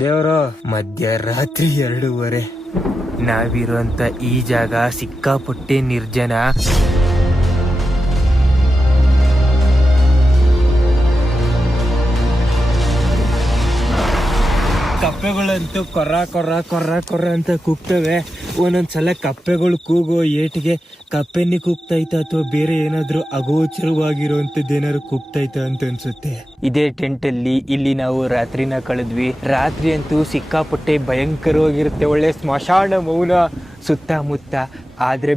ದೇವರು ಮಧ್ಯರಾತ್ರಿ 2:30 ನಾವಿರುವಂತ ಈ ಜಾಗ ಸಿಕ್ಕಾಪಟ್ಟೆ ನಿರ್ಜನ. ಕಪ್ಪೆಗಳಂತೂ ಕೊರ್ರ ಕೊರ್ರ ಕೊರ್ರ ಕೊರ್ರ ಅಂತ ಕೂಗ್ತವೆ. ಒಂದೊಂದ್ಸಲ ಕಪ್ಪೆಗಳು ಕೂಗೋ ಏಟಿಗೆ ಕಪ್ಪೆನಿ ಕೂಗ್ತೈತ ಅಥವಾ ಬೇರೆ ಏನಾದ್ರು ಅಗೋಚರವಾಗಿರುವಂತದ್ದು ಏನಾದ್ರು ಕೂಗ್ತೈತ ಅಂತ ಅನ್ಸುತ್ತೆ. ಇದೇ ಟೆಂಟ್ ಅಲ್ಲಿ ಇಲ್ಲಿ ನಾವು ರಾತ್ರಿನ ಕಳೆದ್ವಿ. ರಾತ್ರಿ ಅಂತೂ ಸಿಕ್ಕಾಪಟ್ಟೆ ಭಯಂಕರವಾಗಿರುತ್ತೆ. ಒಳ್ಳೆ ಸ್ಮಶಾನ ಮೌನ ಸುತ್ತಮುತ್ತ. ಆದ್ರೆ